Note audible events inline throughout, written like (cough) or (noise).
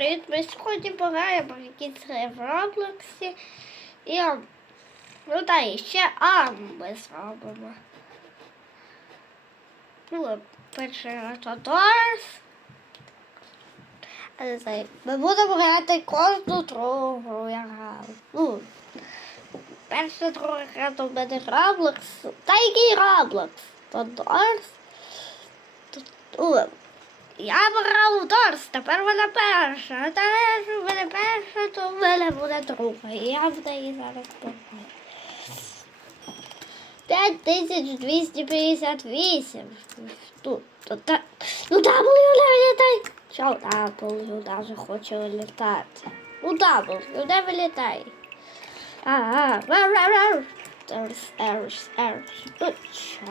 привіт! Ми сьогодні пограємо в якісь гри в Роблоксі. І ам, ну та і ще ам ми зробимо. Ну, перший раз Дорс. Я не знаю, ми будемо грати кожну другу гру, я грав. Ну, перша друга гра то в мене Roblox. Та який Roblox? То Дорс. Ну, я грав у Дорс, тепер вона перша. А та якщо в мене перша, то в мене буде друга. І я в неї зараз пограю. 5258. Тут, тут, та, ну W вилітай. Що W даже хоче вилітати? Ну W, не вилітай. А, а, ра, ра, ра. Ерс, ерс, ерс. Ну, що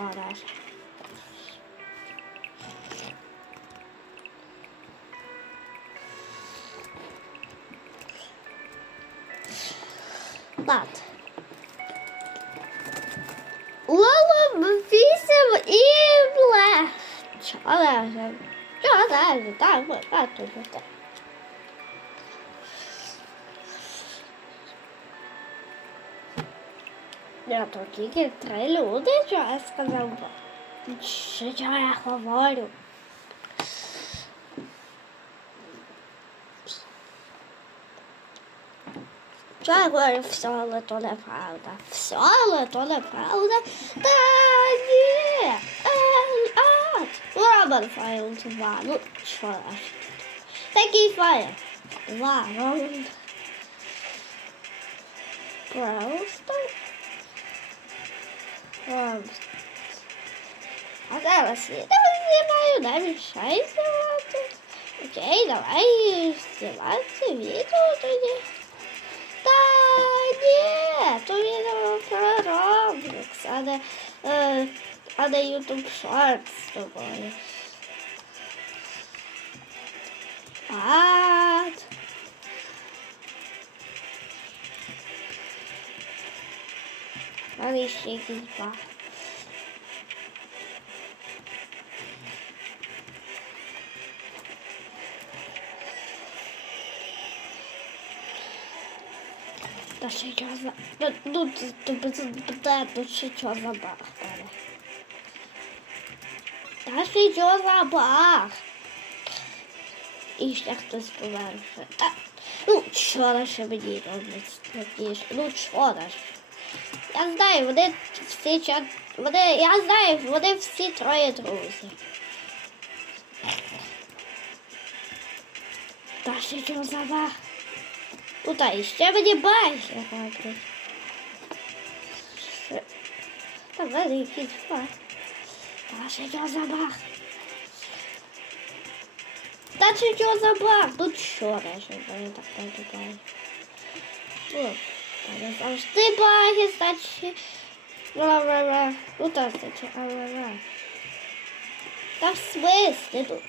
даже. Лад. Лоло вісім і бле. Чого же? Чого даже? Так, вот, так, тут, так. Я тут тільки три люди, що я сказав. Що я говорю? Що я говорю, все, але то неправда. Все, але то неправда. Та ні. Ем, а, Робот файл 2. Ну, що ж. Такий файл. Два. Робот. Просто. Робот. А зараз я знімаю, не мішай знімати. Окей, давай знімати відео тоді. Та ні, то відео про Roblox, а не, е, а не YouTube Shorts з тобою. Ад. Але ще якийсь Та ще що за... Ну, ну, питає, тут ще що за баг мене. Та ще що за баг? І ще хтось поверше. Та, ну, що ще мені роблять? Ну, що Я знаю, вони всі чат... Вони, я знаю, вони всі троє друзі. Та ще що за баг? Ну та і ще мені бачить роблять. Та в мене якийсь баг. Та ще що за баг? Та ще що за баг? Ну що речі, вони так не баги. Ну, та не завжди баги, значить. Ла-ла-ла. Ну та значить, ла-ла-ла. Та в смислі тут?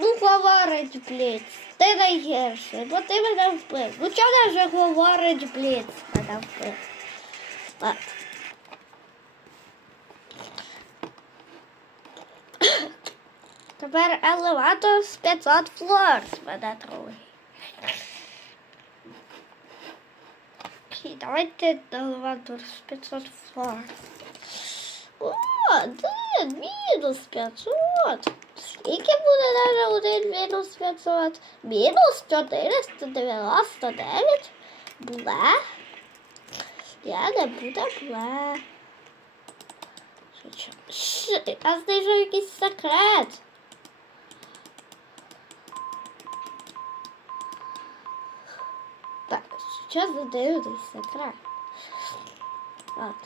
Ну, говорить бліц. Ти найгірший, бо ти мене вбив. Ну чого не вже говорить бліц? Мене вбив. Так. Тепер елеватор з 500 флор мене другий. Окей, давайте елеватор з 500 флор. О, де? Мінус 500. Скільки буде навіть один мінус 500? Мінус 499? Бле? Я не буде бле. Що? Я знайшов якийсь секрет. Так, сейчас задаю секрет. Вот.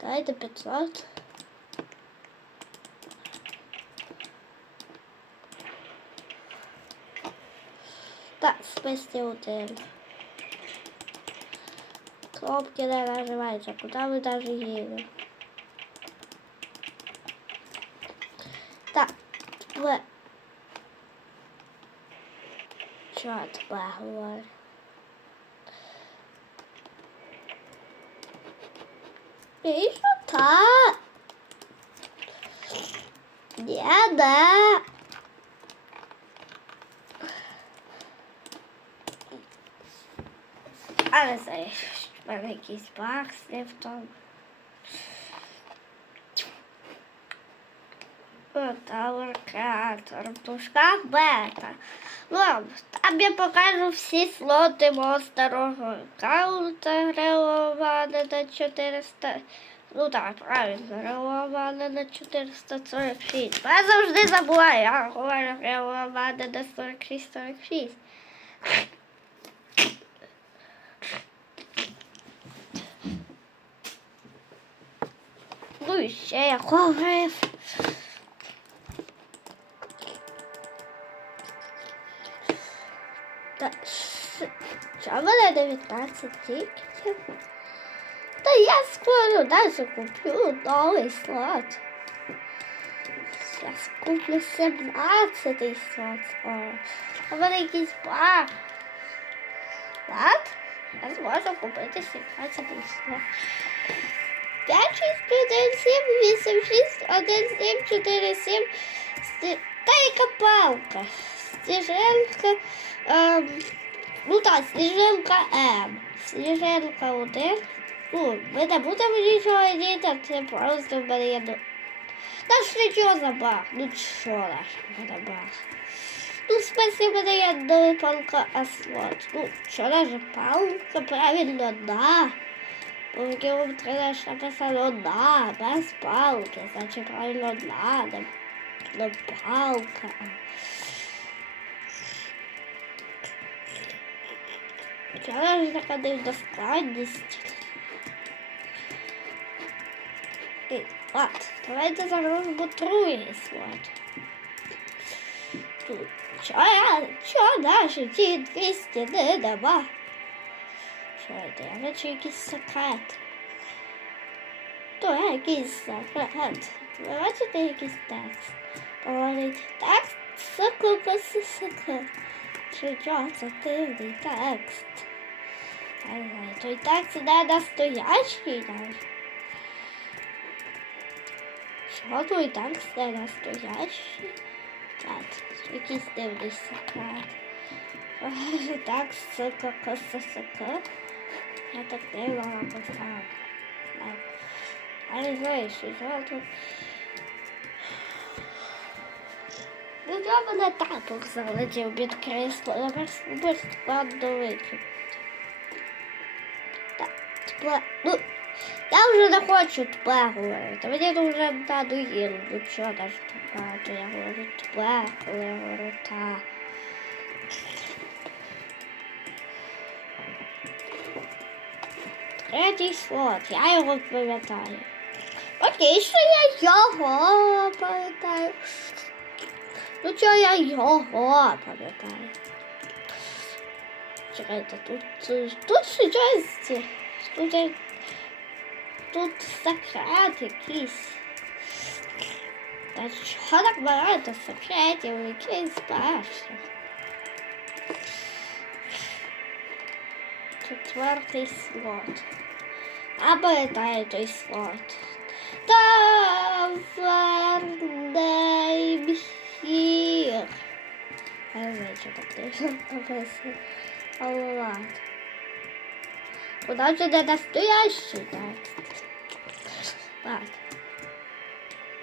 Дайте 500. Спасти один. Кнопки не нажимаются. Куда вы даже едете? Так, в. Чат говорю. І що Та. Ні, мене якийсь баг з ліфтом. Creator, в дужках бета. Ну, там я покажу всі слоти мого старого аккаунта релована на 400. Ну так, правильно, релована на 446. Я завжди забуваю, я говорю релована на 46-46. І ще я говорив. Що мене 19 тільки? Та я скоро даже куплю новий слот. Я куплю 17 слот скоро. А мене якийсь баг. Так? Я зможу купити 17 слот. 5, 6, 1, 7, 8, 6, 1, 7, 4, 7. Сті... Та яка палка. Стіженка. Ем, ну так, сніжинка М. Сніжинка 1. Ну, ми не будемо нічого діти, це просто в мене є. до- Та ж нічого за баг. Ну що наш в мене баг. Ну, в смысле, в мене є не палка, а слот. Ну, що даже палка, правильно, да. Бо в геометрії ж написано да, без палки. Значить, правильно да, не, не палка. Чого ж така дивна складність? І, Ладно, давайте заробимо другий слот. Тут. Чо я? Чо наші ті 200 не нема? Це? Я бачу якийсь секрет. То якийсь секрет. Ви бачите якийсь текст? Говорить, текст секрет, секрет. Чи що це дивний текст? Знаю, той текст не настоящий навіть. Що той текст не настоящий? Так, якийсь дивний секрет. Так, сука, коса, сука. Это первого пошла. А не знаю, що тут. Ну я мене тапок залетів від крісла. Я вас дуже складно вийти. Так, тепла. Ну, я вже не хочу тепла говорити. Мені дуже надоїло. Ну що, навіть багато я говорю тепла, коли я говорю так. Третій слот, я його пам'ятаю. Окей, що я його пам'ятаю. Ну чого я його пам'ятаю? Чекайте, тут, тут, тут щось, тут, є- тут секрет якийсь. Та чого так багато секретів, якийсь перший? Четвертий слот. А пам'ятаю той слот. Тавернейм хір. Я не знаю, що так точно написано. Але ладно. Куда же не настоящий текст? Ладно.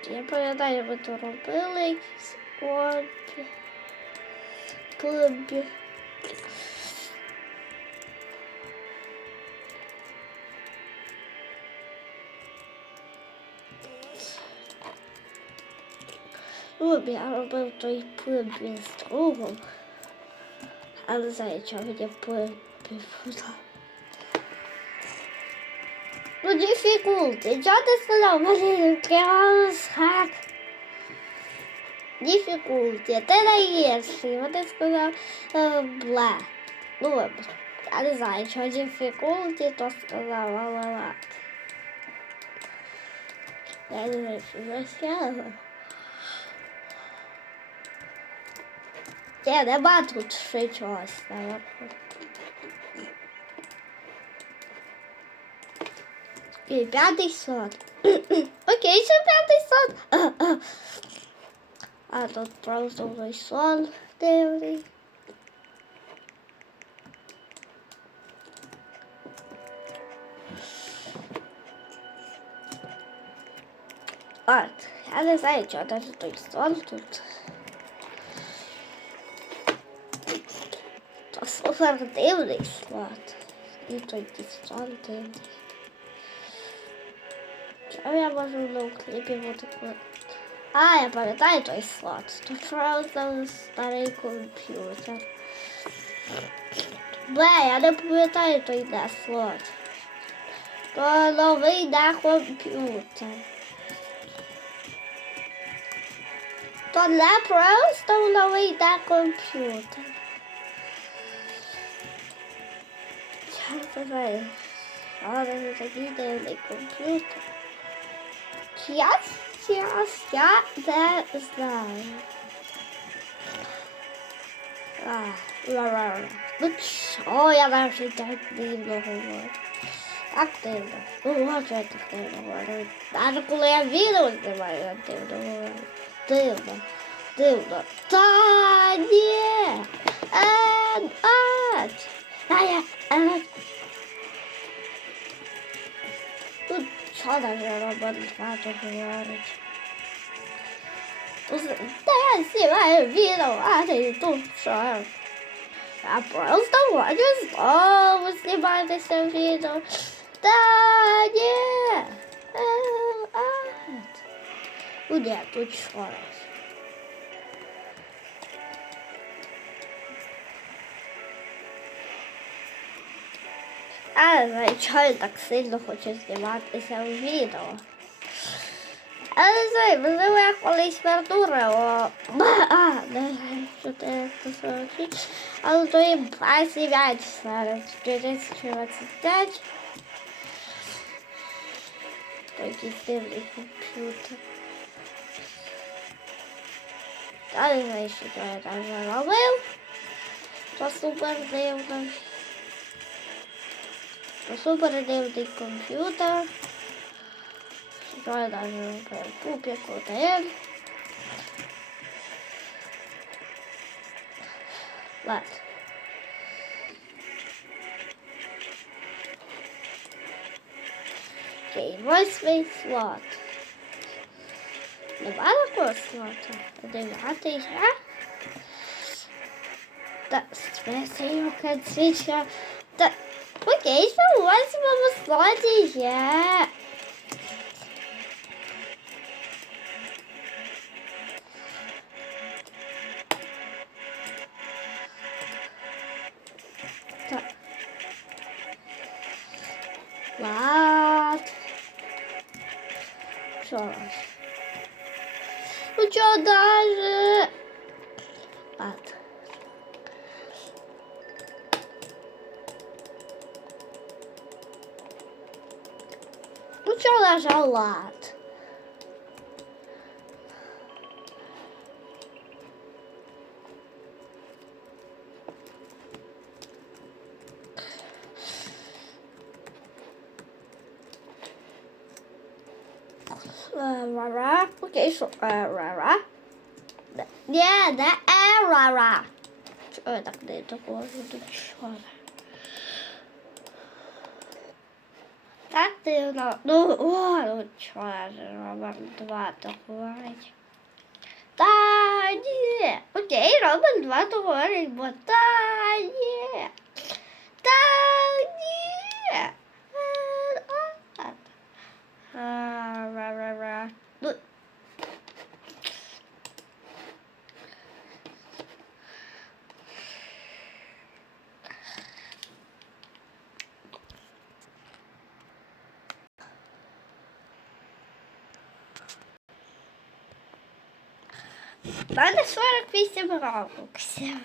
Я пам'ятаю, ви то робили якісь копі. Клубі. Ну, я робив той плимбі з другом. А не знаю, чого мені плимбі було. Ну, дифікулти. Чого ти сказав? Мені якраз хак. Дифікулті. Ти найгірший. Вони сказав е, бла. Ну, я не знаю, чого дифікулті, то сказав, але ладно. Я не знаю, що засягло. Ні, нема тут ще чогось, наверное. І п'ятий сот. (coughs) Окей, ще п'ятий сон. А, а. (coughs) а тут просто вже сон дивний. От, я не знаю, чого навіть той сон тут. То супер дивний слот. І той сон дивний. Чого я можу на кліпі бути коли- А, я пам'ятаю той слот. Тут просто старий комп'ютер. Бе, я не пам'ятаю той де слот. То новий де комп'ютер. То не просто новий де комп'ютер. Я не знаю. Але не такий дивний комп'ютер. Час, час, я не знаю. А, ла-ла-ла. Ну що я навіть так дивно говорю? Так дивно. Ну, от я так дивно говорю. Навіть коли я відео знімаю, я дивно говорю. Дивно. Дивно. Та ні! Ен, ет! Та я, ет! Тут що даже робить багато говорить? Та я знімаю відео, а ти тут що? Я просто хочу знову зніматися відео. Та ні! Ен, ет! Ну, ні, тут що А, знаю, чого я так сильно хочу зніматися у відео. Я не знаю, можливо, я колись верну Рео. А, не знаю, що це 146. Але то є 25 зараз. 2025. То якийсь дивний комп'ютер. Я не знаю, що то я там вже робив. То супер дивно. Супер дивний комп'ютер. Що я даже купив один. Ладно. Окей, восьмий слот. Нема такого слота. Дев'ятий є. Та спеціально свічка. Та окей, що у восьмому слоті є. Так. Ладно. Що раз? Ну Ну що даже лад? Ра-ра. Окей, що ра-ра. Ні, не е-ра-ра. Чого я так не такого до чого? Так дивно. Ну, о, ну чого ж Роман 2 то говорить. Та ні. Окей, Роман 2 то говорить, бо та ні. Та ні. Е, а, а, ра-ра-ра. Ну, В мене 48 років.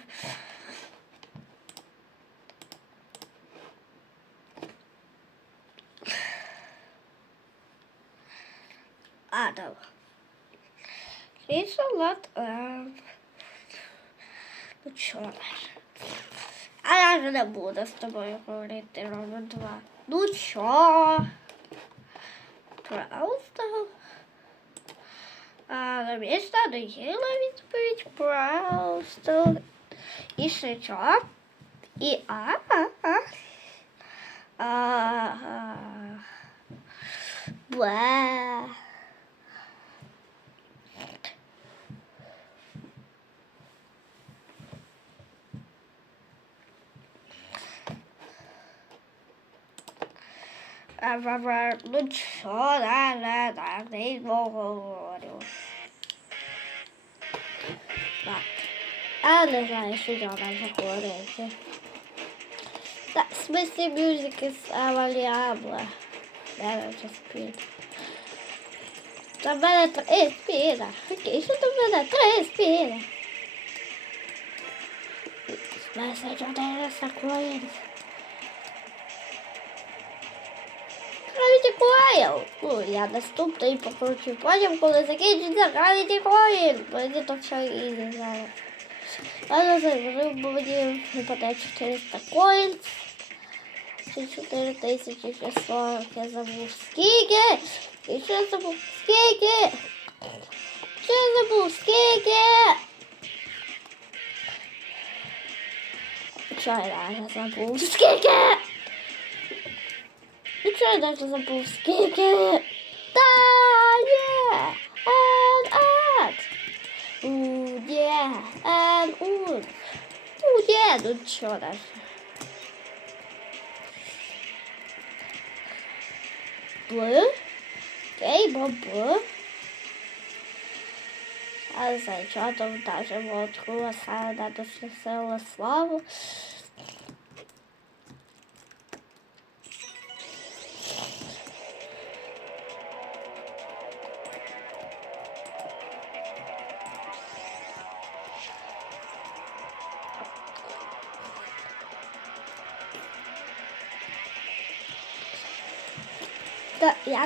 Адам. Свій салат. е, Ну чого? А я вже не буду з тобою говорити ровно два. Ну чо? Пожалуйста. економічна догіла відповідь просто. І ще що? І а. а, а. А, Бе. А, ба, ба, Ну чо, да, да, да, не довго говорю. Так. А не знаю, що я там заговорити. Так, в смысле мюзики з Аваліабла. Де вже спід. Та в мене три Gravity Coil. Ну, я наступний покручу. Потім, коли закінчиться Gravity Coil, мені то все і не знаю. Я загрив, бо мені випадає 400 коїнс. Чи 4640, я забув. Скільки? І ще забув. Скільки? Ще забув. Скільки? Що я забув? Скільки? Ну чого я навіть забув скільки? Та є! Ен ет! У є! Ен ут! У є! Ну чого навіть? Б? Окей, бо Б. А за що там даже вот круаса на душе села славу.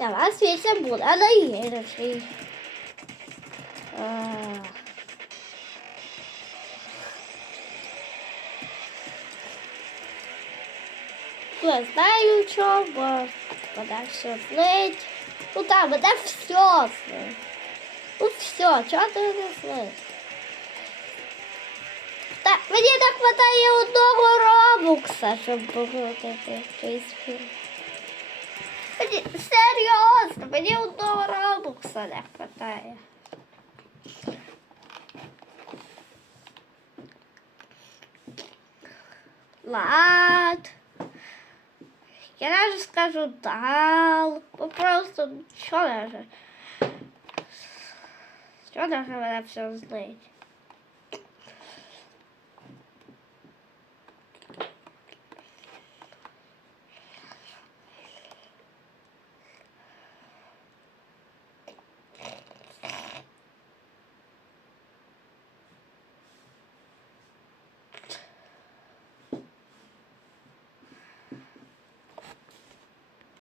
вас вічно буде найгірший. А. Я знаю, що, бо мене все злить. Ну там, мене все злить. Ну все, чого ти не злить? Та мені не хватає одного робукса, щоб покрутити той фільм. Мені, серйозно, мені одного робукса не хватає. Лад. Я даже скажу дал. Ну, Просто, що даже? Що даже мене все злить?